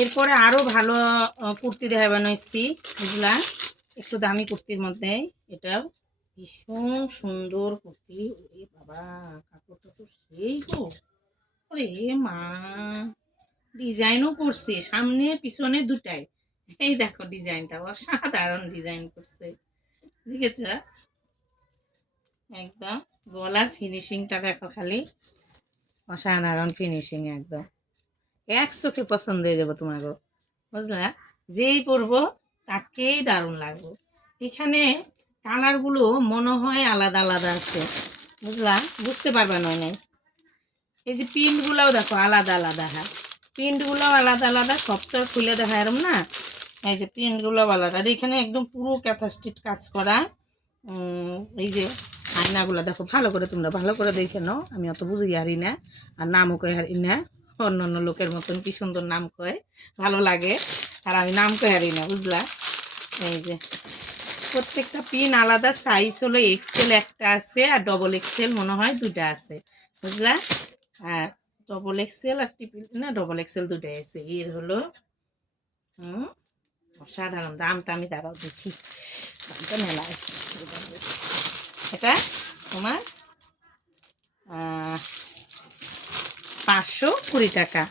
এরপরে আরও ভালো কুর্তি দেখা বানাইছি, বুঝলা, একটু দামি কুর্তির মধ্যে। এটাও ভীষণ সুন্দর কুর্তি। ওরে বাবা, কাপড়টা তো সেই গো। ওরে মা, ডিজাইনও করছে সামনে পিছনে দুটাই। এই দেখো ডিজাইনটা, অসাধারণ ডিজাইন করছে, দেখেছ? একদম গলার ফিনিশিংটা দেখো খালি, অসাধারণ ফিনিশিং একদম। এক চোখে পছন্দ হয়ে যাবো তোমাকে, বুঝলা। যেই পরবো তাকেই দারুণ লাগবে। এখানে কালারগুলো মনে হয় আলাদা আলাদা আছে, বুঝলা, বুঝতে পারবে না। এই যে প্রিন্টগুলোও দেখো আলাদা আলাদা, হ্যাঁ প্রিন্টগুলোও আলাদা আলাদা, সবটা খুলে দেখা এরম না। এই যে প্রিন্টগুলোও আলাদা, আর এখানে একদম পুরো ক্যাথাস্টিচ কাজ করা। এই যে আয়নাগুলো দেখো, ভালো করে তোমরা ভালো করে দেখে নাও, আমি অত বুঝি হারি না, আর নামও কয়ে হারি না। অন্য অন্য লোকের মতন কি সুন্দর নাম কয়, ভালো লাগে, আর আমি নাম কয়ে হারি না, বুঝলা। এই যে প্রত্যেকটা পিন আলাদা, সাইজ হলো এক্সেল একটা আছে, আর ডবল এক্সেল মনে হয় দুটা আছে, বুঝলা। আর ডবল এক্সেল আর ট্রিপল না, ডবল এক্সেল দুটাই আছে। এর হলো অসাধারণ। দামটা আমি দাঁড়াও দেখি, দামটা মেলায়। এটা তোমার 520 টাকা।